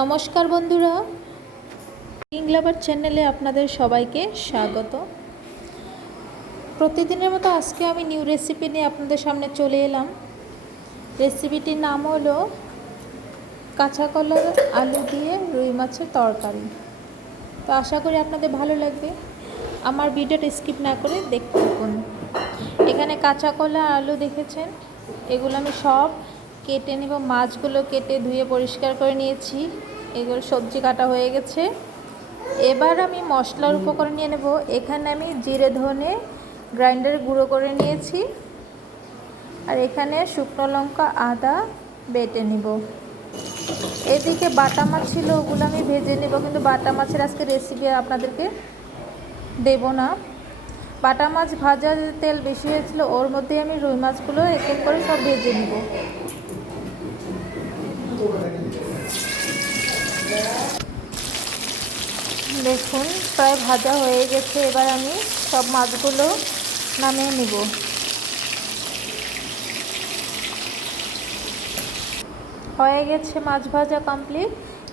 নমস্কার বন্ধুরা। ইংলাবার চ্যানেলে আপনাদের সবাইকে স্বাগত। প্রতিদিনের মতো আজকে আমি নিউ রেসিপি নিয়ে আপনাদের সামনে চলে এলাম। রেসিপিটির নাম হলো কাঁচা কলার আলু দিয়ে রুই মাছের তরকারি। তো আশা করি আপনাদের ভালো লাগবে। আমার ভিডিওটা স্কিপ না করে দেখতে থাকুন। এখানে কাঁচা কলা আলু দেখেছেন? এগুলো আমি সব কেটে নেব, মাছগুলো কেটে ধুয়ে পরিষ্কার করে নিয়েছি। এগুলো সবজি কাটা হয়ে গেছে। এবার আমি মশলার উপকরণ নিয়ে নেব। এখানে আমি জিরে ধনে গ্রাইন্ডারে গুঁড়ো করে নিয়েছি। আর এখানে শুকনো লঙ্কা, আদা বেটে নিব। এদিকে বাটা মাছ ছিল, ওগুলো আমি ভেজে নেব। কিন্তু বাটা মাছের আজকে রেসিপি আপনাদেরকে দেব না। বাটা মাছ ভাজা তেল বেশি হয়েছিল, ওর মধ্যে আমি রুই মাছগুলো এক এক করে সব ভেজে নিব। দেখুন, প্রায় ভাজা হয়ে গেছে। এবার আমি সব মাছগুলো নামিয়ে নিব। হয়ে গেছে মাছ ভাজা কমপ্লিট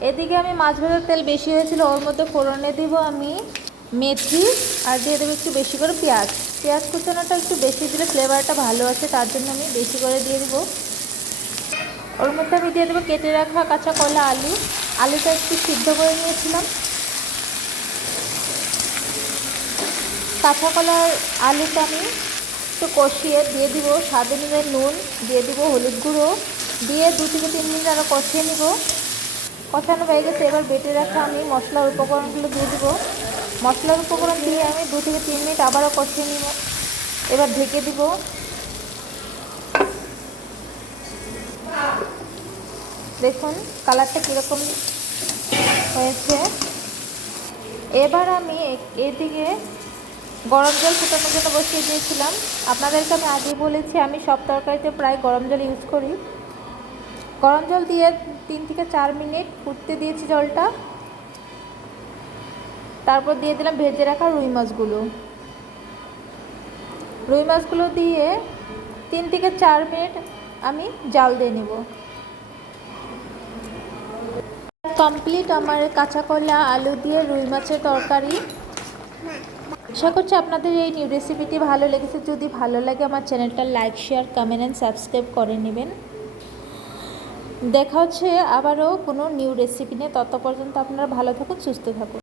এদিকে আমি মাছ ভাজার তেল বেশি হয়েছিল, ওর মধ্যে ফোড়নে দিব আমি মেথি আর দিয়ে দেবো একটু বেশি করে পেঁয়াজ। পেঁয়াজ কুচানোটা একটু বেশি দিলে ফ্লেভারটা ভালো আছে তার জন্য আমি বেশি করে দিয়ে দেবো। ওর মধ্যে আমি দিয়ে দেবো কেটে রাখা কাঁচা কলা, আলু। আলুটা একটু সিদ্ধ করে নিয়েছিলাম। কাঁচা কলার আলুটা আমি একটু কষিয়ে দিয়ে দিব স্বাদ অনুযায়ী নুন, দিয়ে দিব হলুদ গুঁড়ো, দিয়ে দু থেকে তিন মিনিট আরও কষিয়ে নিব। কষানো হয়ে গেছে, এবার বেটে রাখা আমি মশলার উপকরণগুলো দিয়ে দিব। মশলার উপকরণ দিয়ে আমি দু থেকে তিন মিনিট আবারও কষিয়ে নিব। এবার ঢেকে দিব। দেখুন, কালারটা কীরকম হয়েছে। এবার আমি এদিকে গরম জল ফুটানোর জন্য বসিয়ে দিয়েছিলাম। আপনাদেরকে আমি আগেই বলেছি, আমি সব তরকারিতে প্রায় গরম জল ইউজ করি। গরম জল দিয়ে তিন থেকে চার মিনিট ফুটতে দিয়েছি জলটা। তারপর দিয়ে দিলাম ভেজে রাখা রুই মাছগুলো। রুই মাছগুলো দিয়ে তিন থেকে চার মিনিট আমি জাল দিয়ে নেব। কমপ্লিট আমার কাঁচা কলা, আলু দিয়ে রুই মাছের তরকারি। আশা করছি আপনাদের এই নিউ রেসিপিটি ভালো লেগেছে। যদি ভালো লাগে আমার চ্যানেলটা like share comment and subscribe করে নেবেন। দেখা হচ্ছে আবারও কোনো নিউ রেসিপি নিয়ে। তত পর্যন্ত আপনারা ভালো থাকুন, সুস্থ থাকুন।